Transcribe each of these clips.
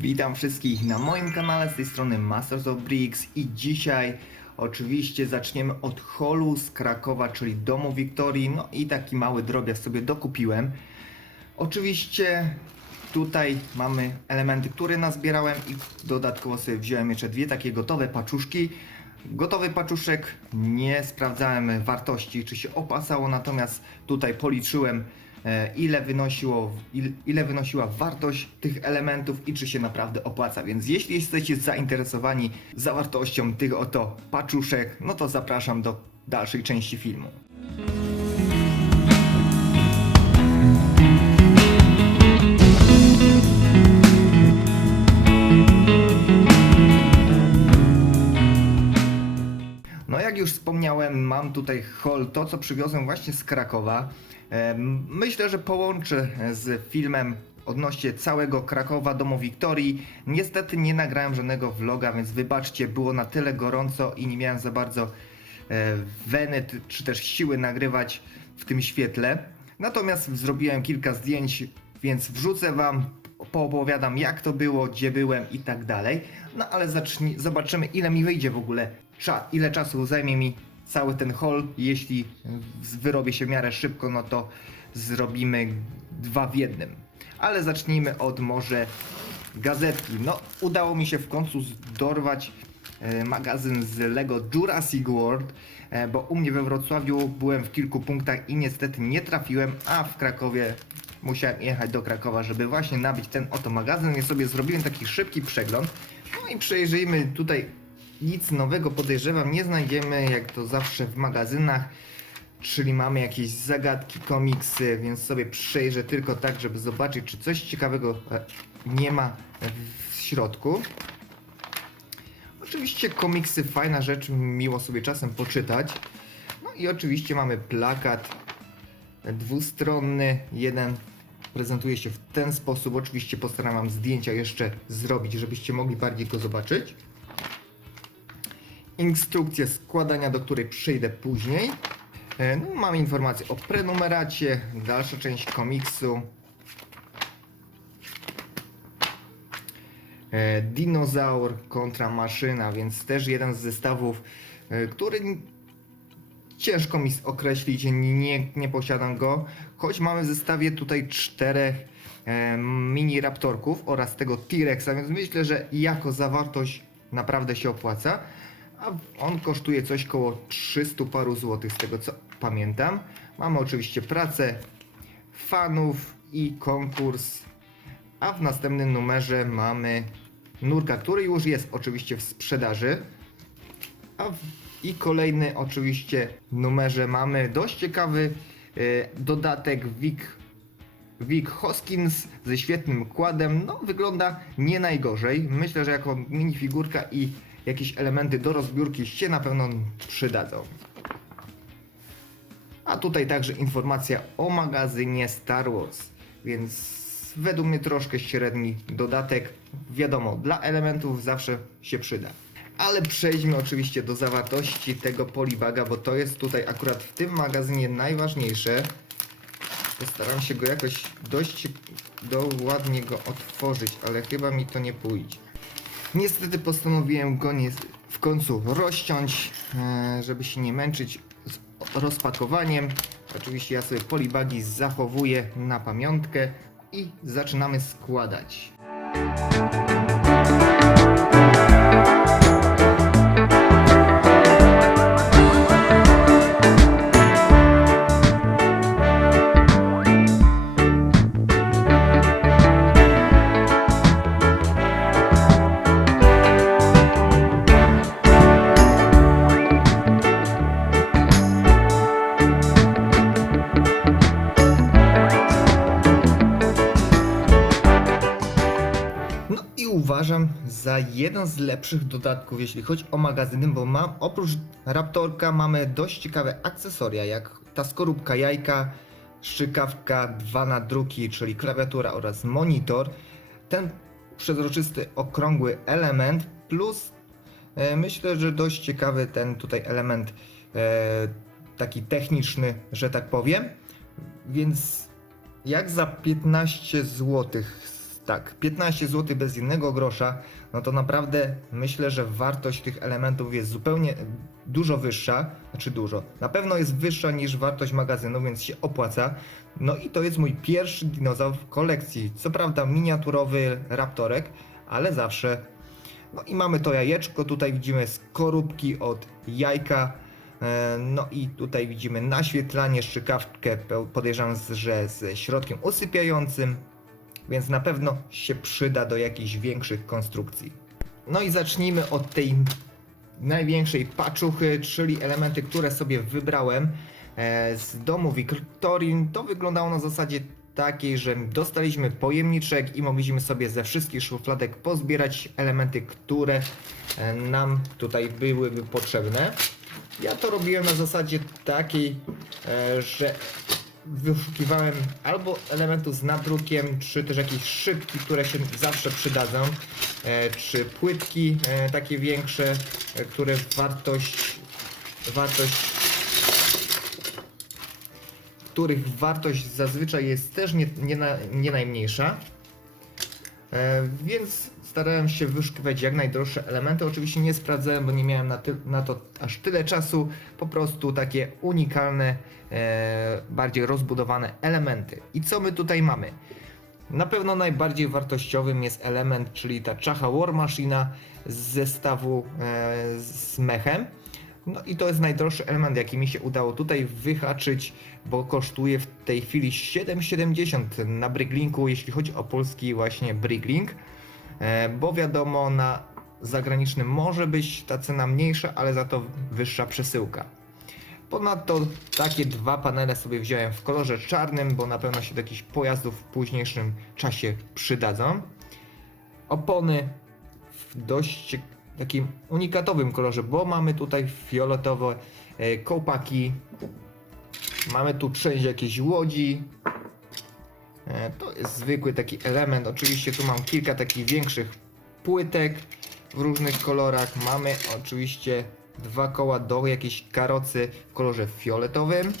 Witam wszystkich na moim kanale, z tej strony Masters of Bricks i dzisiaj oczywiście zaczniemy od holu z Krakowa, czyli domu Wiktorii, no i taki mały drobiazg sobie dokupiłem. Oczywiście tutaj mamy elementy, które nazbierałem i dodatkowo sobie wziąłem jeszcze dwie takie gotowe paczuszki. Gotowy paczuszek nie sprawdzałem wartości, czy się opłacało, natomiast tutaj policzyłem ile, wynosiło, il- ile wynosiła wartość tych elementów i czy się naprawdę opłaca. Więc jeśli jesteście zainteresowani zawartością tych oto paczuszek, no to zapraszam do dalszej części filmu. Jak już wspomniałem, mam tutaj hol, to co przywiozłem właśnie z Krakowa. Myślę, że połączę z filmem odnośnie całego Krakowa, domu Wiktorii. Niestety nie nagrałem żadnego vloga, więc wybaczcie, było na tyle gorąco i nie miałem za bardzo e, weny czy też siły nagrywać w tym świetle. Natomiast zrobiłem kilka zdjęć, więc wrzucę wam, poopowiadam jak to było, gdzie byłem i tak dalej. No ale zacznij, zobaczymy ile mi wyjdzie w ogóle, cza, ile czasu zajmie mi cały ten haul. Jeśli wyrobię się w miarę szybko, no to zrobimy dwa w jednym. Ale zacznijmy od może gazetki. No, udało mi się w końcu dorwać e, magazyn z Lego Jurassic World, e, bo u mnie we Wrocławiu byłem w kilku punktach i niestety nie trafiłem, a w Krakowie musiałem jechać do Krakowa, żeby właśnie nabyć ten oto magazyn, więc sobie zrobiłem taki szybki przegląd. No i przejrzyjmy tutaj nic nowego podejrzewam nie znajdziemy, jak to zawsze w magazynach. Czyli mamy jakieś zagadki, komiksy, więc sobie przejrzę tylko tak, żeby zobaczyć, czy coś ciekawego e, nie ma w środku. Oczywiście komiksy, fajna rzecz, miło sobie czasem poczytać. No i oczywiście mamy plakat dwustronny, jeden prezentuje się w ten sposób. Oczywiście postaram wam zdjęcia jeszcze zrobić, żebyście mogli bardziej go zobaczyć. Instrukcję składania, do której przyjdę później. E, No, mam informację o prenumeracie, dalsza część komiksu. E, Dinozaur kontra maszyna, więc też jeden z zestawów, e, który ciężko mi określić, nie, nie posiadam go. Choć mamy w zestawie tutaj czterech mini raptorków oraz tego T-Rexa, więc myślę, że jako zawartość naprawdę się opłaca. A on kosztuje coś koło 300 paru złotych z tego co pamiętam. Mamy oczywiście pracę fanów i konkurs. A w następnym numerze mamy nurka, który już jest oczywiście w sprzedaży. A w, I kolejny oczywiście numerze mamy dość ciekawy e, dodatek Vic, Vic Hoskins ze świetnym kładem. No wygląda nie najgorzej. Myślę, że jako minifigurka i jakieś elementy do rozbiórki się na pewno przydadzą. A tutaj także informacja o magazynie Star Wars, więc według mnie troszkę średni dodatek. Wiadomo, dla elementów zawsze się przyda. Ale przejdźmy oczywiście do zawartości tego polibaga, bo to jest tutaj akurat w tym magazynie najważniejsze. Postaram się go jakoś dość do ładnie go otworzyć, ale chyba mi to nie pójdzie. Niestety postanowiłem go nie, w końcu rozciąć, e, żeby się nie męczyć z rozpakowaniem. Oczywiście ja sobie polibagi zachowuję na pamiątkę i zaczynamy składać. Jeden z lepszych dodatków, jeśli chodzi o magazyny, bo mam oprócz Raptorka mamy dość ciekawe akcesoria, jak ta skorupka jajka, szczykawka, dwa nadruki, czyli klawiatura oraz monitor. Ten przezroczysty, okrągły element, plus e, myślę, że dość ciekawy ten tutaj element e, taki techniczny, że tak powiem. Więc jak za 15 zł tak, 15 zł bez jednego grosza, no to naprawdę myślę, że wartość tych elementów jest zupełnie dużo wyższa, znaczy dużo, na pewno jest wyższa niż wartość magazynu, więc się opłaca. No i to jest mój pierwszy dinozaur w kolekcji. Co prawda miniaturowy raptorek, ale zawsze. No i mamy to jajeczko, tutaj widzimy skorupki od jajka. E, No i tutaj widzimy naświetlanie, strzykawkę, pe- podejrzewam, że ze środkiem usypiającym, więc na pewno się przyda do jakichś większych konstrukcji. No i zacznijmy od tej największej paczuchy, czyli elementy, które sobie wybrałem e, z domu Victorin. To wyglądało na zasadzie takiej, że dostaliśmy pojemniczek i mogliśmy sobie ze wszystkich szufladek pozbierać elementy, które e, nam tutaj byłyby potrzebne. Ja to robiłem na zasadzie takiej, e, że wyszukiwałem albo elementów z nadrukiem, czy też jakieś szybki, które się zawsze przydadzą, e, czy płytki e, takie większe, e, które wartość, wartość, których wartość zazwyczaj jest też nie, nie, na, nie najmniejsza. Więc starałem się wyszukiwać jak najdroższe elementy. Oczywiście nie sprawdzałem, bo nie miałem na, na to aż tyle czasu. Po prostu takie unikalne, e, bardziej rozbudowane elementy. I co my tutaj mamy? Na pewno najbardziej wartościowym jest element, czyli ta czacha War Machina z zestawu e, z mechem. No i to jest najdroższy element, jaki mi się udało tutaj wyhaczyć, bo kosztuje w tej chwili 7,70 na Bricklinku, jeśli chodzi o polski właśnie Bricklink. E, bo wiadomo, na zagranicznym może być ta cena mniejsza, ale za to wyższa przesyłka. Ponadto takie dwa panele sobie wziąłem w kolorze czarnym, bo na pewno się do jakichś pojazdów w późniejszym czasie przydadzą. Opony w dość takim unikatowym kolorze, bo mamy tutaj fioletowe e, kołpaki, mamy tu część jakiejś łodzi. E, To jest zwykły taki element. Oczywiście tu mam kilka takich większych płytek w różnych kolorach. Mamy oczywiście dwa koła do jakiejś karocy w kolorze fioletowym.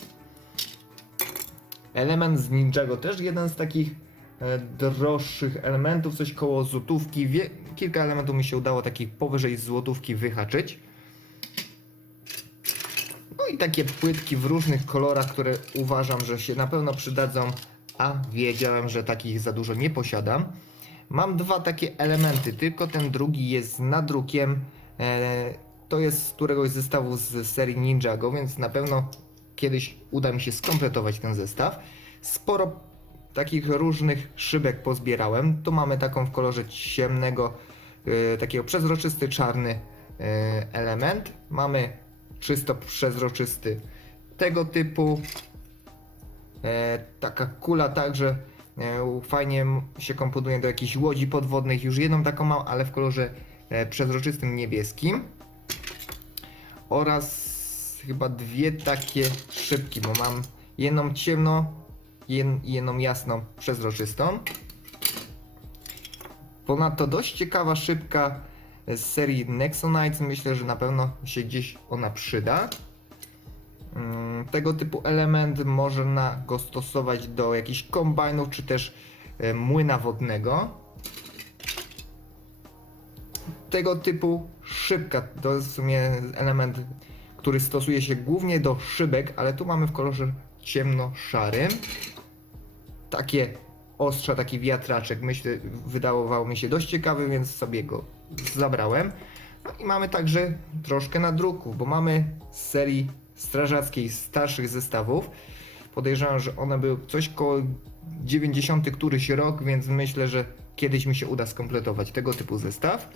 Element z Ninjago też jeden z takich e, droższych elementów, coś koło złotówki. Kilka elementów mi się udało takich powyżej złotówki wyhaczyć. No i takie płytki w różnych kolorach, które uważam, że się na pewno przydadzą, a wiedziałem, że takich za dużo nie posiadam. Mam dwa takie elementy, tylko ten drugi jest nadrukiem. E, to jest z któregoś zestawu z serii Ninjago, więc na pewno kiedyś uda mi się skompletować ten zestaw. Sporo takich różnych szybek pozbierałem. Tu mamy taką w kolorze ciemnego, e, takiego przezroczysty czarny e, element. Mamy czysto przezroczysty tego typu. E, taka kula także e, fajnie się komponuje do jakichś łodzi podwodnych. Już jedną taką mam, ale w kolorze e, przezroczystym niebieskim. Oraz chyba dwie takie szybki, bo mam jedną i jedną jasną przezroczystą. Ponadto dość ciekawa szybka z serii Nexonites. Myślę, że na pewno się gdzieś ona przyda. Tego typu element można go stosować do jakichś kombajnów czy też młyna wodnego. Tego typu szybka to jest w sumie element, który stosuje się głównie do szybek, ale tu mamy w kolorze ciemno-szarym. Takie ostrza, taki wiatraczek, myślę, wydawał mi się dość ciekawy, więc sobie go zabrałem. No i mamy także troszkę nadruków, bo mamy z serii strażackiej starszych zestawów. Podejrzewam, że one były coś koło 90 któryś rok, więc myślę, że kiedyś mi się uda skompletować tego typu zestaw.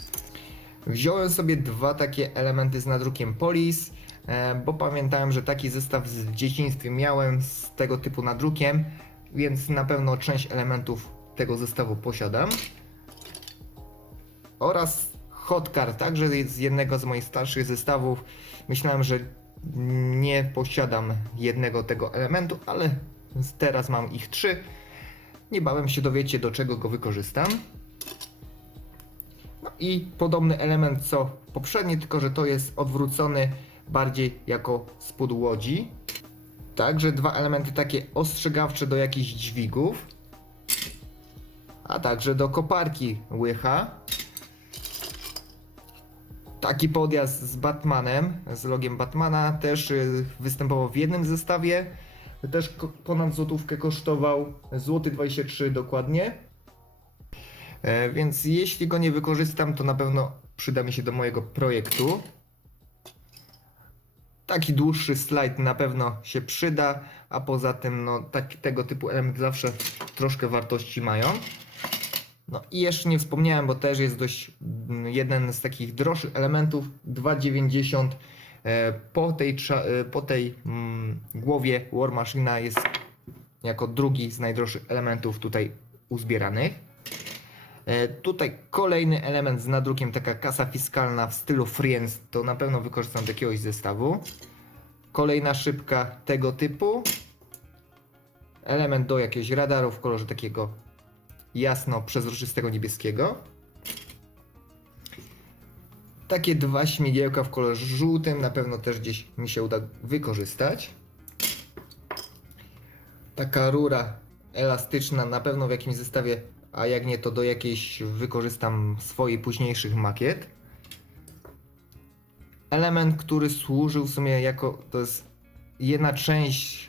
Wziąłem sobie dwa takie elementy z nadrukiem Polis, e, bo pamiętałem, że taki zestaw w dzieciństwie miałem z tego typu nadrukiem, więc na pewno część elementów tego zestawu posiadam. Oraz Hotcar, także jest z jednego z moich starszych zestawów. Myślałem, że nie posiadam jednego tego elementu, ale teraz mam ich trzy. Niebawem się dowiecie, do czego go wykorzystam. No i podobny element co poprzedni, tylko że to jest odwrócony bardziej jako spód łodzi. Także dwa elementy takie ostrzegawcze do jakichś dźwigów. a także do koparki łycha. Taki podjazd z Batmanem, z logiem Batmana też y, występował w jednym zestawie. Też ponad złotówkę kosztował, złoty 23 dokładnie. E, więc jeśli go nie wykorzystam, to na pewno przyda mi się do mojego projektu. Taki dłuższy slajd na pewno się przyda, a poza tym no, tak, tego typu elementy zawsze troszkę wartości mają. No i jeszcze nie wspomniałem, bo też jest dość mm, jeden z takich droższych elementów 2,90 e, po tej, e, po tej mm, głowie War Machina jest jako drugi z najdroższych elementów tutaj uzbieranych. E, Tutaj kolejny element z nadrukiem, taka kasa fiskalna w stylu Friends, to na pewno wykorzystam do jakiegoś zestawu. Kolejna szybka tego typu. Element do jakiegoś radaru w kolorze takiego jasno przezroczystego niebieskiego. Takie dwa śmigiełka w kolorze żółtym na pewno też gdzieś mi się uda wykorzystać. Taka rura elastyczna na pewno w jakimś zestawie, a jak nie to do jakiejś wykorzystam swojej późniejszych makiet. Element, który służył w sumie jako, to jest jedna część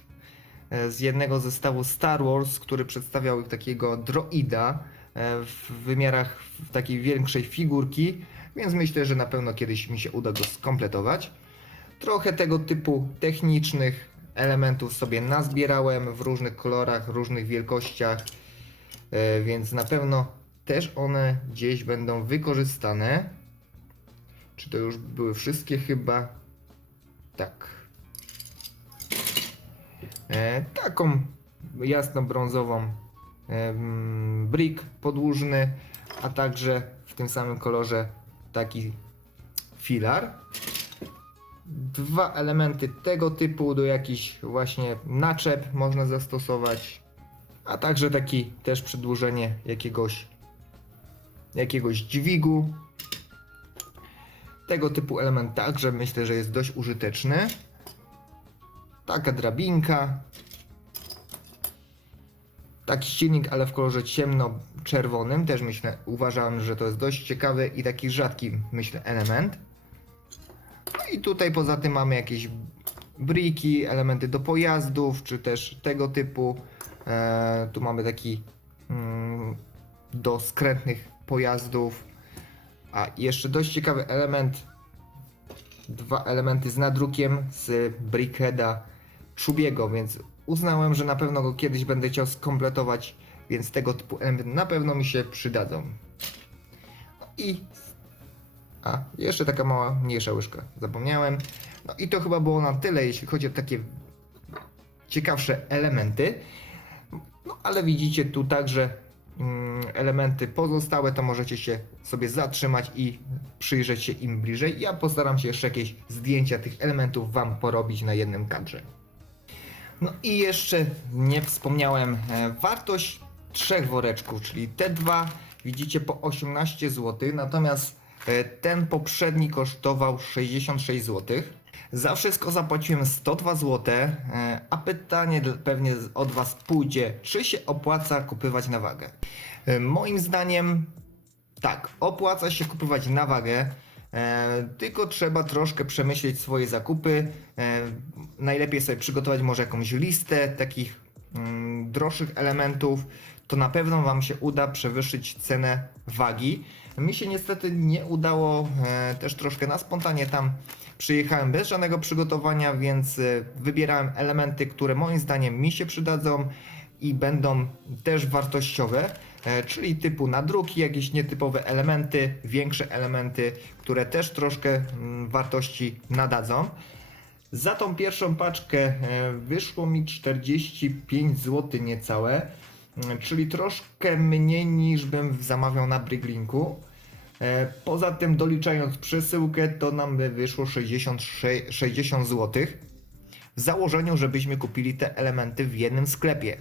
z jednego zestawu Star Wars, który przedstawiał takiego droida e, w wymiarach takiej większej figurki, więc myślę, że na pewno kiedyś mi się uda go skompletować. Trochę tego typu technicznych elementów sobie nazbierałem w różnych kolorach, różnych wielkościach, e, więc na pewno też one gdzieś będą wykorzystane. Czy to już były wszystkie chyba? Tak. E, taką jasno-brązową em, brick podłużny, a także w tym samym kolorze taki filar. Dwa elementy tego typu do jakichś właśnie naczep można zastosować, a także taki też przedłużenie jakiegoś jakiegoś dźwigu. Tego typu element także myślę, że jest dość użyteczny. Taka drabinka. Taki silnik, ale w kolorze ciemno-czerwonym. Też myślę, uważam, że to jest dość ciekawy i taki rzadki, myślę, element. No i tutaj poza tym mamy jakieś briki, elementy do pojazdów, czy też tego typu. E, tu mamy taki mm, do skrętnych pojazdów. A jeszcze dość ciekawy element. Dwa elementy z nadrukiem z Brickheada Szubiego, więc uznałem, że na pewno go kiedyś będę chciał skompletować, więc tego typu elementy na pewno mi się przydadzą. No i. A, jeszcze taka mała, mniejsza łyżka. Zapomniałem. No i to chyba było na tyle, jeśli chodzi o takie ciekawsze elementy. No ale widzicie tu także mm, elementy pozostałe, to możecie się sobie zatrzymać i przyjrzeć się im bliżej. Ja postaram się jeszcze jakieś zdjęcia tych elementów Wam porobić na jednym kadrze. No i jeszcze nie wspomniałem e, wartość trzech woreczków, czyli te dwa widzicie po 18 zł, natomiast e, ten poprzedni kosztował 66 zł. Za wszystko zapłaciłem 102 zł, a pytanie pewnie od Was pójdzie, czy się opłaca kupywać na wagę? E, Moim zdaniem tak, opłaca się kupować na wagę, tylko trzeba troszkę przemyśleć swoje zakupy. E, najlepiej sobie przygotować może jakąś listę takich mm, droższych elementów. To na pewno Wam się uda przewyższyć cenę wagi. Mi się niestety nie udało, e, też troszkę na spontanie tam przyjechałem bez żadnego przygotowania, więc e, wybierałem elementy, które moim zdaniem mi się przydadzą i będą też wartościowe, e, czyli typu nadruki, jakieś nietypowe elementy, większe elementy, które też troszkę mm, wartości nadadzą. Za tą pierwszą paczkę e, wyszło mi 45 zł niecałe, mm, czyli troszkę mniej niż bym zamawiał na Bricklinku. E, Poza tym doliczając przesyłkę to nam by wyszło 66 60 zł w założeniu, żebyśmy kupili te elementy w jednym sklepie.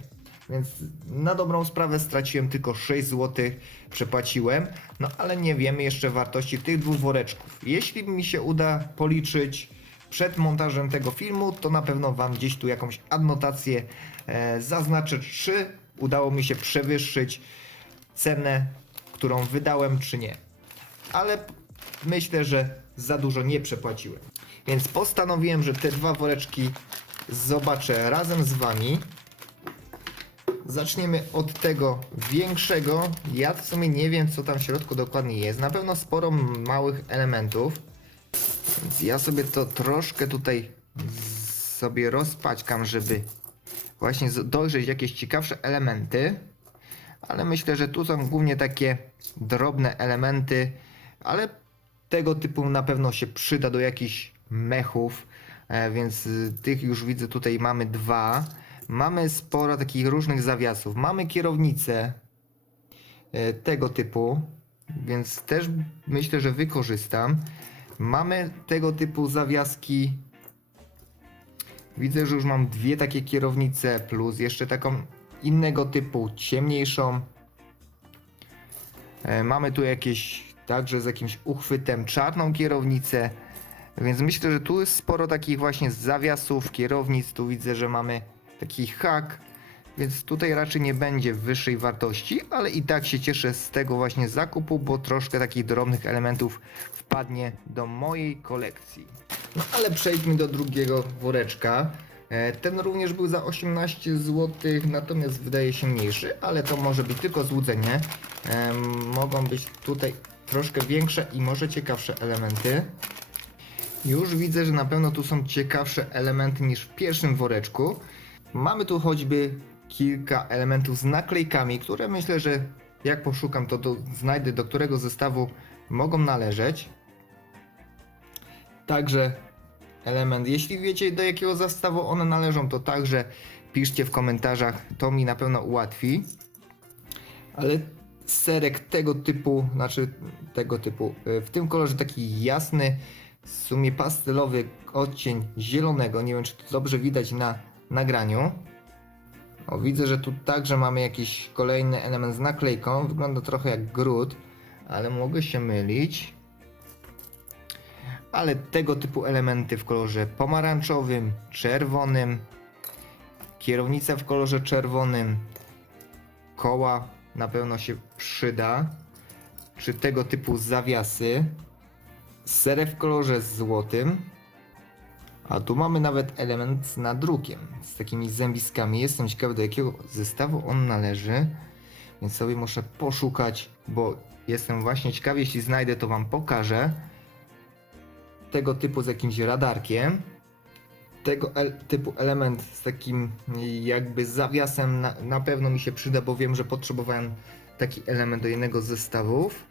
Więc na dobrą sprawę straciłem tylko 6 zł, przepłaciłem, no ale nie wiemy jeszcze wartości tych dwóch woreczków. Jeśli mi się uda policzyć przed montażem tego filmu, to na pewno Wam gdzieś tu jakąś adnotację e, zaznaczę, czy udało mi się przewyższyć cenę, którą wydałem, czy nie. Ale myślę, że za dużo nie przepłaciłem. Więc postanowiłem, że te dwa woreczki zobaczę razem z wami. Zaczniemy od tego większego. Ja w sumie nie wiem, co tam w środku dokładnie jest. Na pewno sporo małych elementów. Więc ja sobie to troszkę tutaj sobie rozpaćkam, żeby właśnie dojrzeć jakieś ciekawsze elementy. Ale myślę, że tu są głównie takie drobne elementy, ale tego typu na pewno się przyda do jakichś mechów, e, więc y, tych już widzę tutaj mamy dwa. Mamy sporo takich różnych zawiasów. Mamy kierownicę e, tego typu, więc też myślę, że wykorzystam. Mamy tego typu zawiaski. Widzę, że już mam dwie takie kierownice, plus jeszcze taką innego typu, ciemniejszą. E, Mamy tu jakieś, także z jakimś uchwytem, czarną kierownicę. Więc myślę, że tu jest sporo takich właśnie zawiasów, kierownic. Tu widzę, że mamy taki hak, więc tutaj raczej nie będzie wyższej wartości, ale i tak się cieszę z tego właśnie zakupu, bo troszkę takich drobnych elementów wpadnie do mojej kolekcji. No ale przejdźmy do drugiego woreczka. E, Ten również był za 18 zł, natomiast wydaje się mniejszy, ale to może być tylko złudzenie. Em, Mogą być tutaj troszkę większe i może ciekawsze elementy. Już widzę, że na pewno tu są ciekawsze elementy niż w pierwszym woreczku. Mamy tu choćby kilka elementów z naklejkami, które myślę, że jak poszukam, to znajdę do którego zestawu mogą należeć. Także element, jeśli wiecie do jakiego zestawu one należą, to także piszcie w komentarzach, to mi na pewno ułatwi. Ale serek tego typu, znaczy tego typu, y, w tym kolorze taki jasny, w sumie pastelowy odcień zielonego. Nie wiem, czy to dobrze widać na nagraniu. O, widzę, że tu także mamy jakiś kolejny element z naklejką. Wygląda trochę jak grud, ale mogę się mylić. Ale tego typu elementy w kolorze pomarańczowym, czerwonym, kierownica w kolorze czerwonym, koła na pewno się przyda, czy tego typu zawiasy, serek w kolorze złotym, a tu mamy nawet element z nadrukiem, z takimi zębiskami. Jestem ciekawy do jakiego zestawu on należy, więc sobie muszę poszukać, bo jestem właśnie ciekawy, jeśli znajdę to wam pokażę. Tego typu z jakimś radarkiem. Tego typu element z takim jakby zawiasem na, na pewno mi się przyda, bo wiem, że potrzebowałem taki element do jednego z zestawów.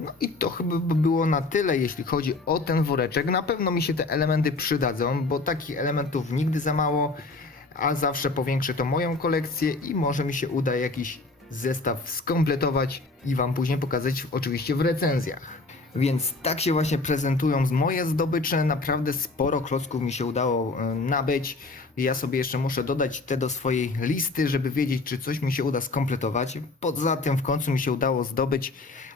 No i to chyba by było na tyle, jeśli chodzi o ten woreczek. Na pewno mi się te elementy przydadzą, bo takich elementów nigdy za mało, a zawsze powiększy to moją kolekcję i może mi się uda jakiś zestaw skompletować i Wam później pokazać oczywiście w recenzjach. Więc tak się właśnie prezentują moje zdobycze. Naprawdę sporo klocków mi się udało e, nabyć. Ja sobie jeszcze muszę dodać te do swojej listy, żeby wiedzieć, czy coś mi się uda skompletować. Poza tym w końcu mi się udało zdobyć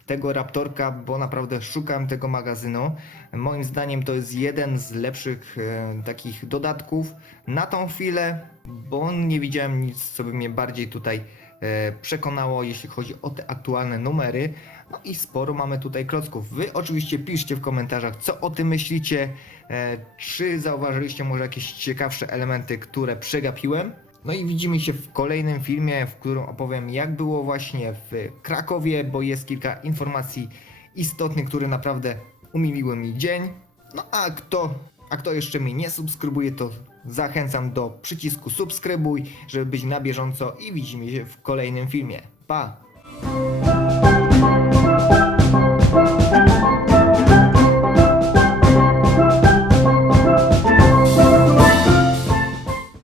tego Raptorka, bo naprawdę szukałem tego magazynu. Moim zdaniem to jest jeden z lepszych e, takich dodatków na tą chwilę, bo nie widziałem nic, co by mnie bardziej tutaj e, przekonało, jeśli chodzi o te aktualne numery. No i sporo mamy tutaj klocków. Wy oczywiście piszcie w komentarzach, co o tym myślicie. E, czy zauważyliście może jakieś ciekawsze elementy, które przegapiłem? No i widzimy się w kolejnym filmie, w którym opowiem, jak było właśnie w Krakowie, bo jest kilka informacji istotnych, które naprawdę umiliły mi dzień. No a kto, a kto jeszcze mnie nie subskrybuje, to zachęcam do przycisku subskrybuj, żeby być na bieżąco i widzimy się w kolejnym filmie. Pa!